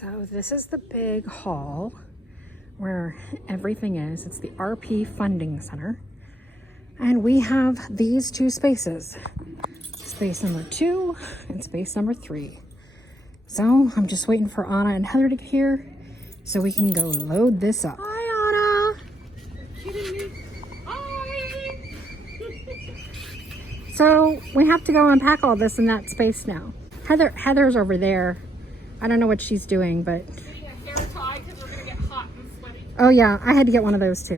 So this is the big hall where everything is. It's the RP Funding Center. And we have these two spaces. Space number 2 and space number 3. So I'm just waiting for Ana and Heather to get here so we can go load this up. Hi, Ana. Hi. So we have to go unpack all this in that space now. Heather's over there. I don't know what she's doing, but... Getting a hair tie because we're going to get hot and sweaty. Oh yeah, I had to get one of those too.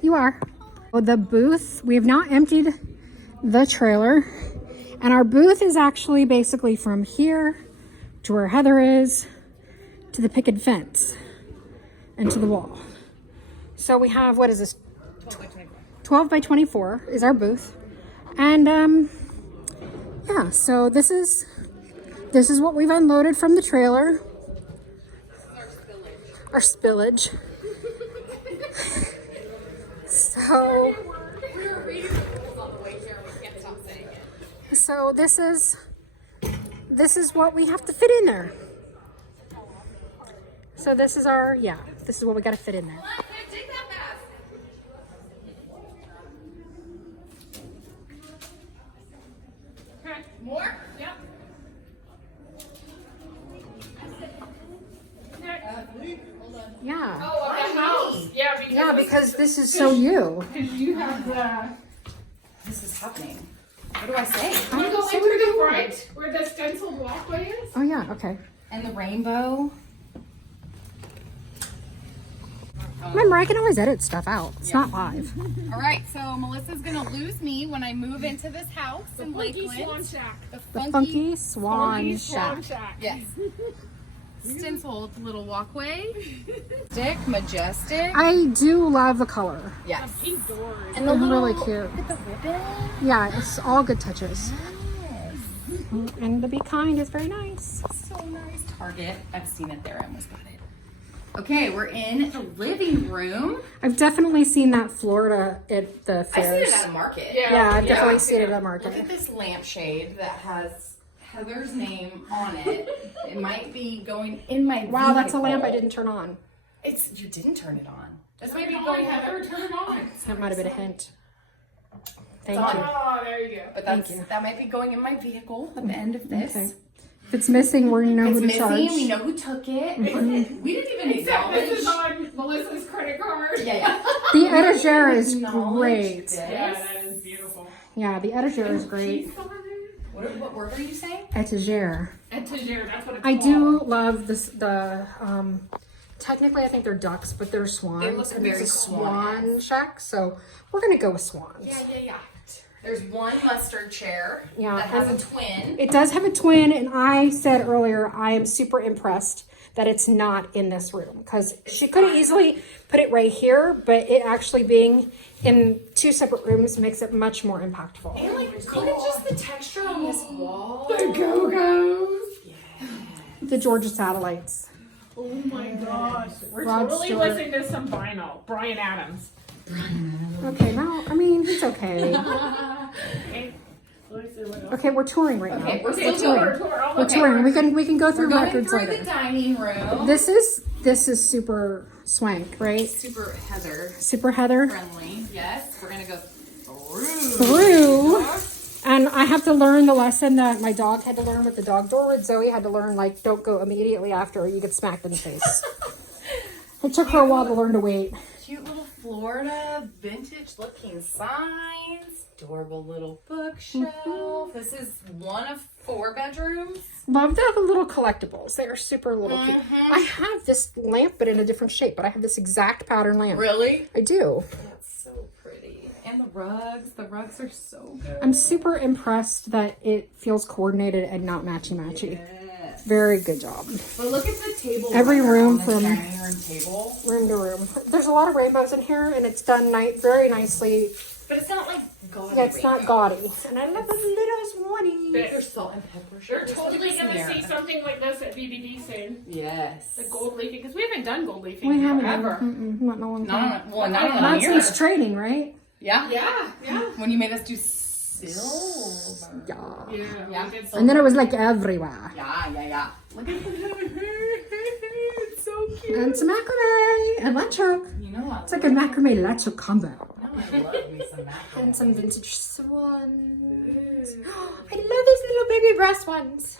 You are. Well, the booth, we have not emptied the trailer, and our booth is actually basically from here to where Heather is to the picket fence and to the wall. So we have, what is this? 12 by 24 is our booth. And yeah, so this is what we've unloaded from the trailer. Our spillage. So this is what we have to fit in there. So this is our, yeah, this is what we got to fit in there. Okay, more? Yep. Yeah. Oh, the house. Yeah, because this is so you. Because you have the... This is happening. What do I say? I'm going to go into the right, where the stenciled walkway is. Oh yeah, okay. And the rainbow. Remember, I can always edit stuff out. It's not live. All right, so Melissa's gonna lose me when I move into this house in Lakeland. Swan shack. The funky Swan shack. Yes. Stenciled little walkway. Stick, majestic. I do love the color. Yes. Pink doors. And the It's little, really cute. with the ribbon. Yeah, it's all good touches. Yes. And the Be Kind is very nice. So nice. Target. I've seen it there. I almost got it. Okay, we're in the living room. I've definitely seen that Florida at the I've fairs. seen it at a market. Yeah, I've definitely seen it at a market. Look at this lampshade that has Heather's name on it. It might be going in my Wow, that's a vehicle. lamp I didn't turn on. You didn't turn it on. This might be Oh, going Heather, turn it on. That might have been a hint. Thank on. you. Oh, there you go. But Thank you. that might be going in my vehicle at the end of this. Okay. If it's missing, we know It's who to missing. charge. We know who took it. We didn't even Except this is acknowledge. on Melissa's credit card. Yeah. The etagere is Acknowledge great. this. Yeah, that is beautiful. Yeah, the etagere is great. What word are you saying? Etagere. Etagere, that's what it's I called. do love this. Technically, I think they're ducks, but they're swans. They look and very it's a swan-esque. swan shack, so we're gonna go with swans. Yeah. There's one mustard chair Yeah, that has and a twin. It does have a twin, and I said earlier I am super impressed that it's not in this room because she could have easily put it right here, but it actually being in 2 separate rooms makes it much more impactful. And look at just the texture on this wall. The Go-Go's. The Georgia Satellites. Oh my gosh. We're Rod totally Stewart. listening to some vinyl. Brian Adams. Okay, now I mean he's okay. Okay. Let's see what else. Okay, we're touring right now. Okay, we're We're still touring. touring. Oh, We're okay. touring. We can go We're through going records through later. the dining room. This is super swank, right? Super Heather Super Heather. friendly. Yes, we're gonna go Through. And I have to learn the lesson that my dog had to learn with the dog door with Zoe had to learn, like, don't go immediately after or you get smacked in the face. It took her a while to learn to wait. Cute little Florida vintage looking signs. Adorable little bookshelf. This is one of 4 bedrooms. Love the little collectibles. They are super little cute. I have this lamp, but in a different shape, but I have this exact pattern lamp. Really? I do. That's so pretty. And the rugs. The rugs are so good. I'm super impressed that it feels coordinated and not matchy-matchy. Yes. Very good job. But look at the table. Every room on this from- dining room table. Room to room. There's a lot of rainbows in here, and it's done very nicely But it's not like gaudy. Yeah, it's not rainbow. gaudy. And I love the little swannies. They're salt and pepper. They're totally gonna see something like this at BBD soon. Yes. The gold leafing, because we haven't done gold leafing We haven't forever. not in a long time. Not Not since trading, right? Yeah. Yeah. When you made us do silver. Yeah. Yeah. We did And then it was like everywhere. Yeah. Look at it's so cute. And some macrame and lecho. You know, It's like a macrame lecho combo. I love me some mackerel. And some vintage swans. I love these little baby breast ones.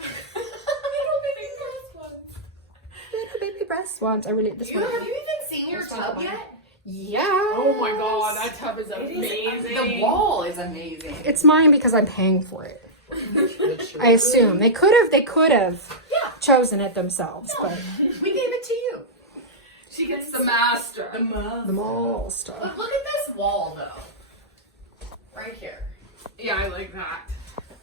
Little baby breast swans. I really this one. Have you even seen your tub yet? Yeah. Oh my god, that tub is amazing. The wall is amazing. It's mine because I'm paying for it. I assume they could have chosen it themselves, but We gave it to you. She gets the master. the mall stuff. But look at this wall though. Right here. Yeah, I like that.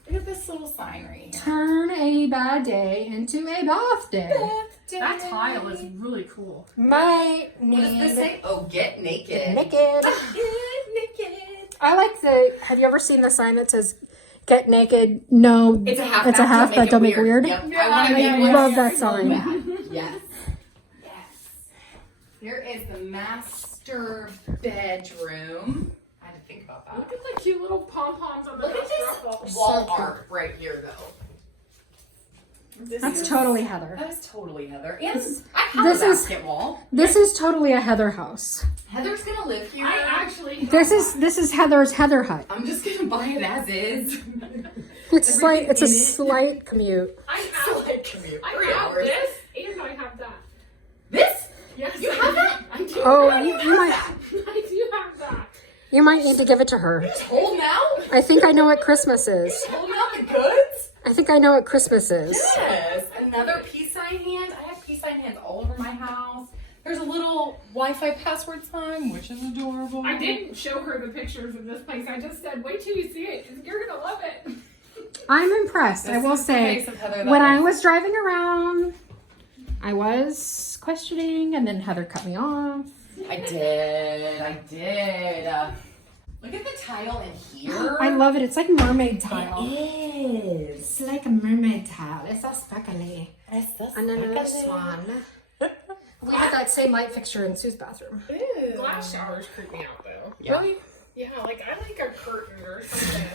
Look at this little sign right here. Turn a bad day into a bath day. That tile is really cool. Might What does this need say? Oh, get naked. naked. Get naked. I like the. Have you ever seen the sign that says "Get naked"? No, It's a half. It's a half, but don't make it weird. Yep. Yeah, I want to I make love it that so sign. bad. Yes. Here is the master bedroom. I had to think about that. Look at the cute little pom-poms on the Look at dust this ruffle. wall So cute. art right here, though. That's totally Heather. That is totally Heather. And I have this a is- basket wall. This is totally a Heather house. Heather's gonna live here. I actually This is Heather's Heather hut. I'm just gonna buy it as is. It's a Everything in it. slight commute. I So have, like commute. I 3 have hours. this and I have that. This? Yes, You I have do. that? I do. Oh, have you that. might I do have that. you might need to give it to her. It's old now? I think I know what Christmas is. Holding out the goods? I think I know what Christmas is. Yes. Another peace sign hand. I have peace sign hands all over my house. There's a little Wi-Fi password sign, which is adorable. I didn't show her the pictures of this place. I just said, wait till you see it. You're going to love it. I'm impressed. I This will is the say, face of Heather when that I was driving around, I was questioning, and then Heather cut me off. I did. Look at the tile in here. I love it. It's like mermaid tile. It is. It's like a mermaid tile. It's all sparkly. It's so And then another swan. We had that same light fixture in Sue's bathroom. Ew. Glass showers creep me out, though. Yeah. Really? Yeah, like I like a curtain or something.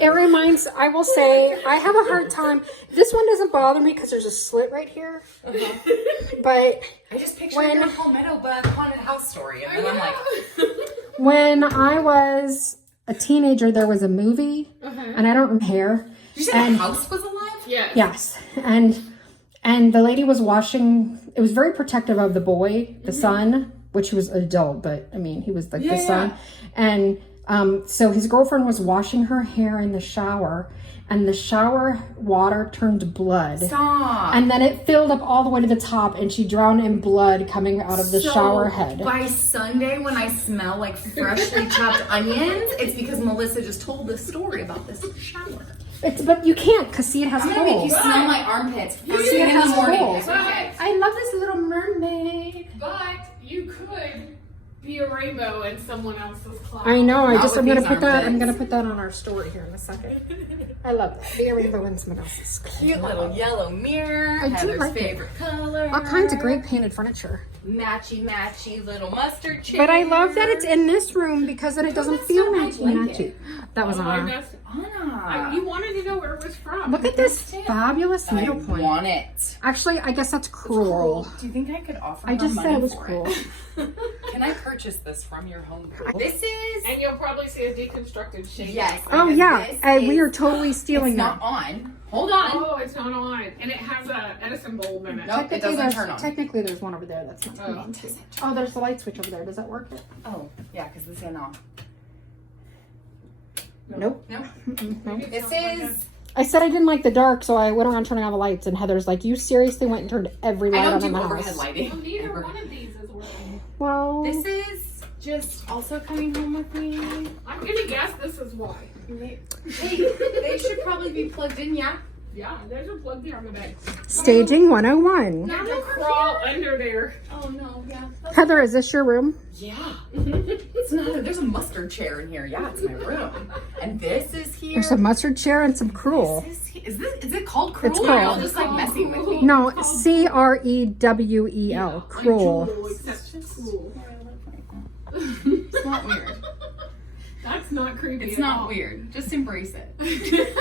It reminds, I will say, I have a hard time. This one doesn't bother me because there's a slit right here. But I just pictured When- your Palmetto Bug haunted house story, and then I'm like, when I was a teenager, there was a movie, and I don't care. you said the house was alive? Yes. Yes, and the lady was washing. It was very protective of the boy, the son, which he was an adult, but I mean he was like the son. And so his girlfriend was washing her hair in the shower, and the shower water turned blood. Stop. And then it filled up all the way to the top, and she drowned in blood coming out of the shower head. By Sunday, when I smell like freshly chopped onions, it's because Melissa just told this story about this shower. But you can't, because see, it has I'm gonna make you holes. smell my armpits first See, thing it in the has morning. holes. But, I love this little mermaid. but you could be a rainbow in someone else's cloud. I know. Not I'm with gonna these put that. I'm armpits. gonna put that on our story here in a second. I love that. Be a rainbow in someone else's. Cute little yellow mirror. I do Heather's like it. favorite color. All kinds of great painted furniture. Matchy little mustard chair. But I love that it's in this room because then it doesn't that's feel so matchy like matchy. it. That was I on. messed- Anna. you wanted to know where it was from. Look at this fabulous I needlepoint. want it. Actually, I guess that's cruel. Do you think I could offer I her just money said it was for cruel. Can I purchase this from your home? This is And you'll probably see a deconstructed shape. yes. Oh because yeah, this we is- are totally stealing It's that. not on. Hold on. Oh, it's not on. And it has a Edison bulb in it. Nope, it doesn't turn on. Technically, there's one over there that's not turned Oh. on too. Oh, there's the light switch over there. Does that work? Oh, yeah, because this is on. Nope. No. Nope. This is. I said I didn't like the dark, so I went around turning on the lights, and Heather's like, "You seriously went and turned every light I on don't in do the overhead house?" lighting. Well, neither ever. one of these is working. Well, This is just also coming home with me. I'm gonna guess this is why. Hey, they should probably be plugged in, yeah. Yeah, there's a plug there on the bed. Staging 101. Not to crawl under there. Oh no, yeah. Heather, is this your room? Yeah. It's not. There's a mustard chair in here. Yeah, it's my room. And this is here. There's a mustard chair and some Crewel. Is it called Crewel? It's Or Crewel. y'all just like messing with me? No, Crewel. Crewel. It's not weird. That's not creepy. It's at not all. weird. Just embrace it.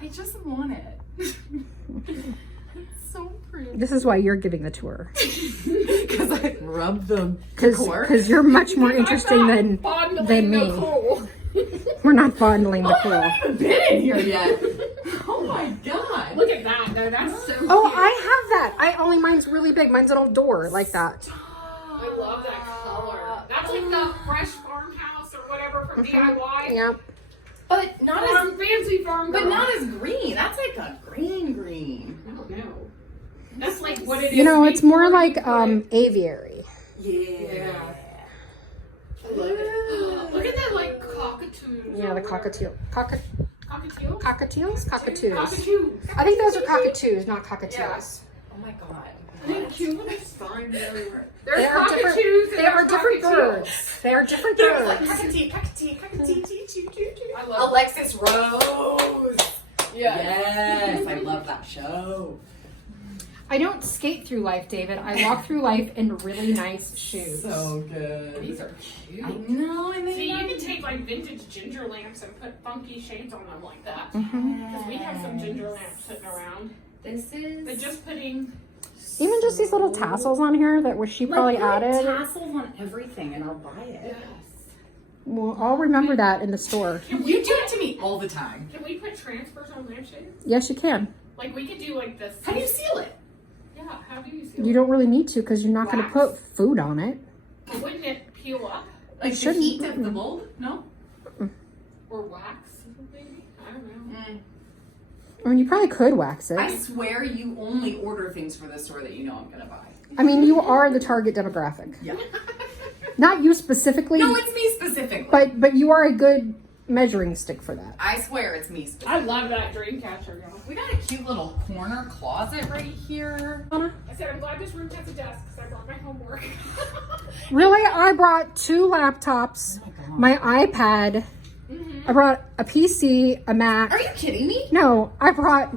I just want it. It's so pretty. This is why you're giving the tour. Because I rub the decor. Because you're much more interesting than me. We're not fondling the I Crewel. haven't been in here yet. Oh my god. Look at that. No, that's so Oh, cute. I have that. Mine's really big. Mine's an old door like that. I love that color. That's like the fresh farmhouse or whatever from DIY. Yeah. But not as Fancy farm. but not as green. That's like a green. I don't know. That's like what it is. You know, it's more before like you put- Yeah. aviary. I love it. Look at that, like cockatoos. Yeah, the cockatoo. Cockatiels? Cockatiels? Cockatoos. Cockatoo. I think those are cockatoos, not cockatiels. Oh my god. They're cute little signs everywhere. They There's are different. cockatoos and They are there's different cockatiels. birds. They are different There's like birds. cockatoo. I love Alexis Rose. Yeah. Yes, I love that show. I don't skate through life, David. I walk through life in really nice shoes. So good. These are cute. I know, and See, you can take like vintage ginger lamps and put funky shades on them like that. Mm-hmm. Because we have some ginger lamps sitting around. This is They're just putting. Even just these little tassels on here that she probably put added. tassels on everything, and I'll buy it. Well, I'll remember that in the store. Can You we do it to me all the time. Can we put transfers on lampshades? Yes, you can. Like we could do like this. How do you seal it? Yeah. How do you seal You it? don't really need to because you're not going to Wax. put food on it. But wouldn't it peel up Like the shouldn't. heat of the mold? No. or wax? Maybe I don't know. I mean, you probably could wax it. I swear you only order things for the store that you know I'm gonna buy. I mean, you are the target demographic. Yeah. Not you specifically, No, it's me specifically. but you are a good measuring stick for that. I swear it's me specifically. I love that dream catcher, y'all. We got a cute little corner closet right here. I said I'm glad this room has a desk because I brought my homework. Really, I brought 2 laptops, my iPad. I brought a PC, a Mac. Are you kidding me? No, I brought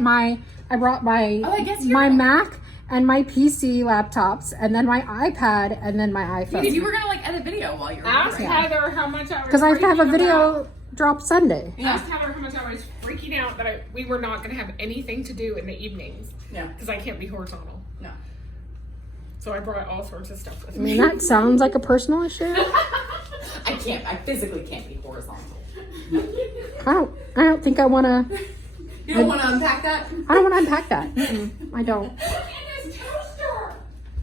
my Oh, I guess you're my right. Mac and my PC laptops, and then my iPad, and then my Because you iPhone. were gonna like edit video while you were Ask ordering. Heather how much I was. Because I have to have a freaking video out. drop Sunday. Ask Heather how much I was freaking out that we were not going to have anything to do in the evenings Yeah. because I can't be horizontal. No. So I brought all sorts of stuff with I me. mean, that sounds like a personal issue. I can't. I physically can't be horizontal. I don't think I want to. You don't want to unpack that? I don't want to unpack that. I don't. Look at this toaster!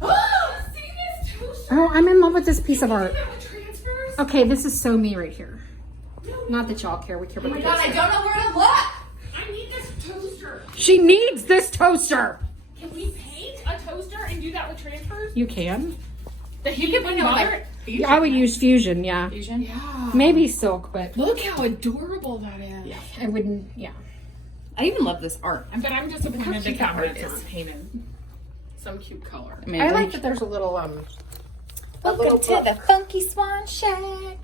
Oh, see this toaster? Oh, I'm in love with this piece of art. See that with transfers? Okay, this is so me right here. Not that y'all care. We care Oh about my the god, I kids. don't know where to look. I need this toaster. She needs this toaster. Can we paint a toaster and do that with transfers? You can. The heat would mother? Yeah, I would use Fusion. Yeah, Fusion. Yeah. maybe Silk, but Look how adorable that is. I wouldn't. Yeah. I even love this art. But I'm disappointed the cute that cabinets art is. aren't painted. Some cute color. I like that there's a little Welcome to the Funky Swan Shack.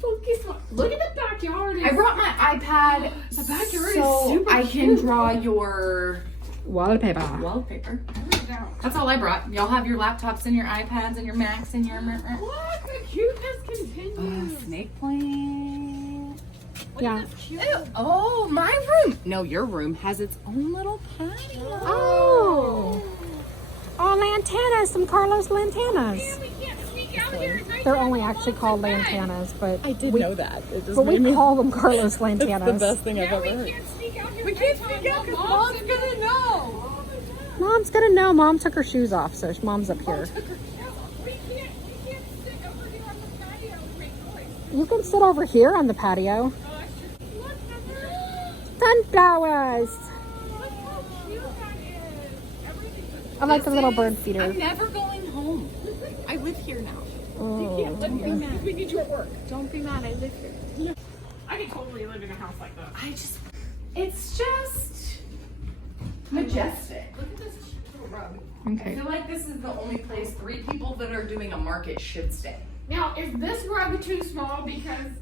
Funky Swan. Look at the backyard. I brought my iPad. The backyard so is super I can cute. draw your wallpaper. wallpaper. Down. That's all I brought. Y'all have your laptops and your iPads and your Macs and your Look, the cuteness continues. snake plant. Look Yeah. at this cute. Ew. Oh, my room. No, your room has its own little patio. Oh. Oh, lantanas. Some Carlos lantanas. We can't sneak out here at night. They're only actually called lantanas, but I did know that. It just but we made me call them Carlos it's the lantanas. best thing I've Yeah, ever we heard. can't sneak out here. We can't sneak out because Mom's gonna know. Mom's gonna know. Mom took her shoes off, so Mom's up here. We can't sit over here on the patio and make noise. You can sit over here on the patio. Look, Heather. Sunflowers. Look how cute that is. Everything's I like the little bird I'm feeder. never going home. I live here now. Oh. Don't be mad. We need you at work. Don't be mad. I live here. I could totally live in a house like that. I just It's just majestic. Look at this little rug. I Okay. feel like this is the only place 3 people that are doing a market should stay. Now, is this rug too small because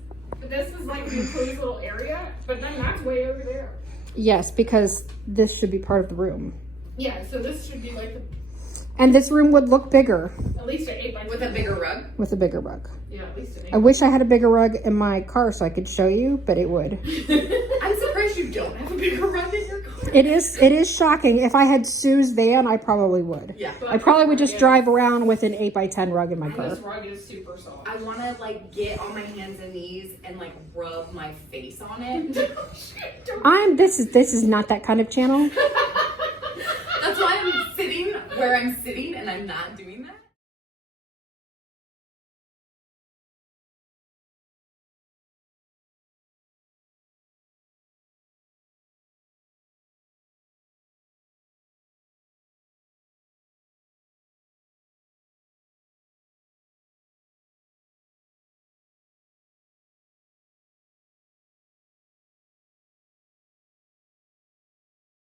this is like the enclosed little area, but then that's way over there. Yes, because this should be part of the room. Yeah, so this should be like And this room would look bigger at least an 8 by 10. With a bigger rug. with a bigger rug. Yeah, at least an 8. I wish I had a bigger rug in my car so I could show you, but it would. I'm surprised you don't have a bigger rug in your car. It is shocking. If I had Sue's van, I probably would. Yeah. I probably would just drive around with an 8 by 10 rug in my And car. this rug is super soft. I want to like get on my hands and knees and like rub my face on it. This is not that kind of channel. That's why I'm sitting where I'm sitting and I'm not doing